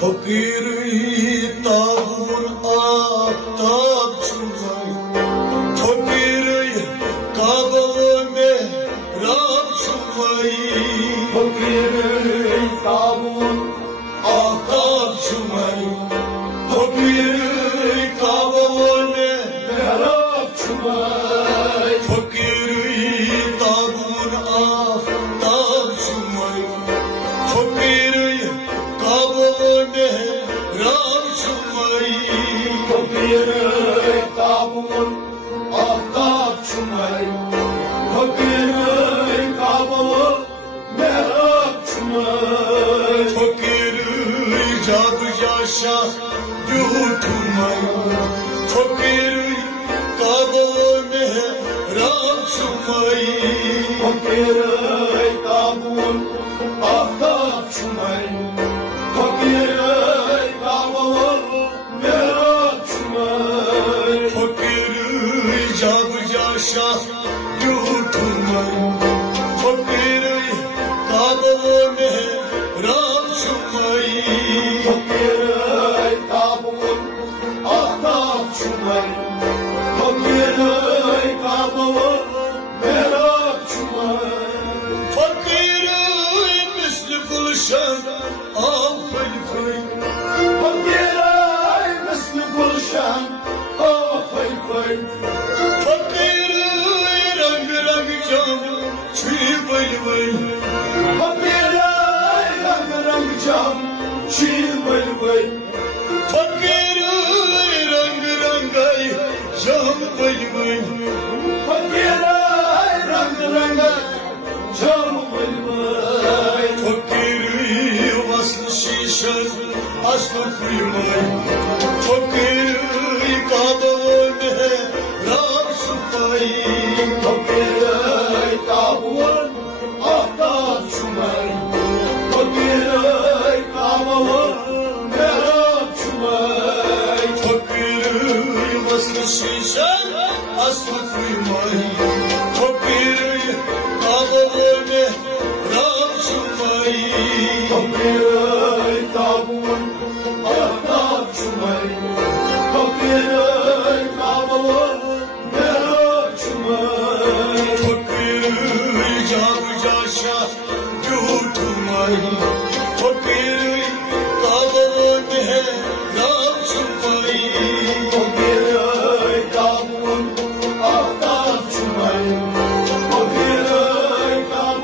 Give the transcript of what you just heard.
Fakiri tabur atab çumay Fakiri kabame rab çumay Fakiri tabur atab çumay Fakiri kabame rab çumay Fakiri tabur atab çumay Fakiri kabame rab çumay Fakiri tabur atab çumay Fakiri tabur rab çumay Fakiri cadı yaşa yuturmay Fakiri kabame rab çumay Fakiri tabur atab çumay Fakiri tabur rab çumay Fakiri cadı yaşa yuturmay Fakiri kabame rab çumay Fakiri tabur atab çumay Fakiri tabur rab çumay Fakiri misli buluşan al fay fay Fakiri misli gulşen ah fay fay Fakiri rang rang cam çiğ vay vay Fakiri rang rang cam çiğ vay vay Fakiri rang rang ay cam vay vay Fakiri rang rang cam vay vay Fakiri vaslı şişen aslı kıymay Fakiri kabane rab supay Fakiri tabur atab çumay Fakiri tabur rab çumay Fakiri vaslı şişen aslı kıymay Fakiri kabane rab supay Fakiri tabur atab çumay Fakiri tabur rab çumay Fakiri cadı yaşa yuturmay Fakiri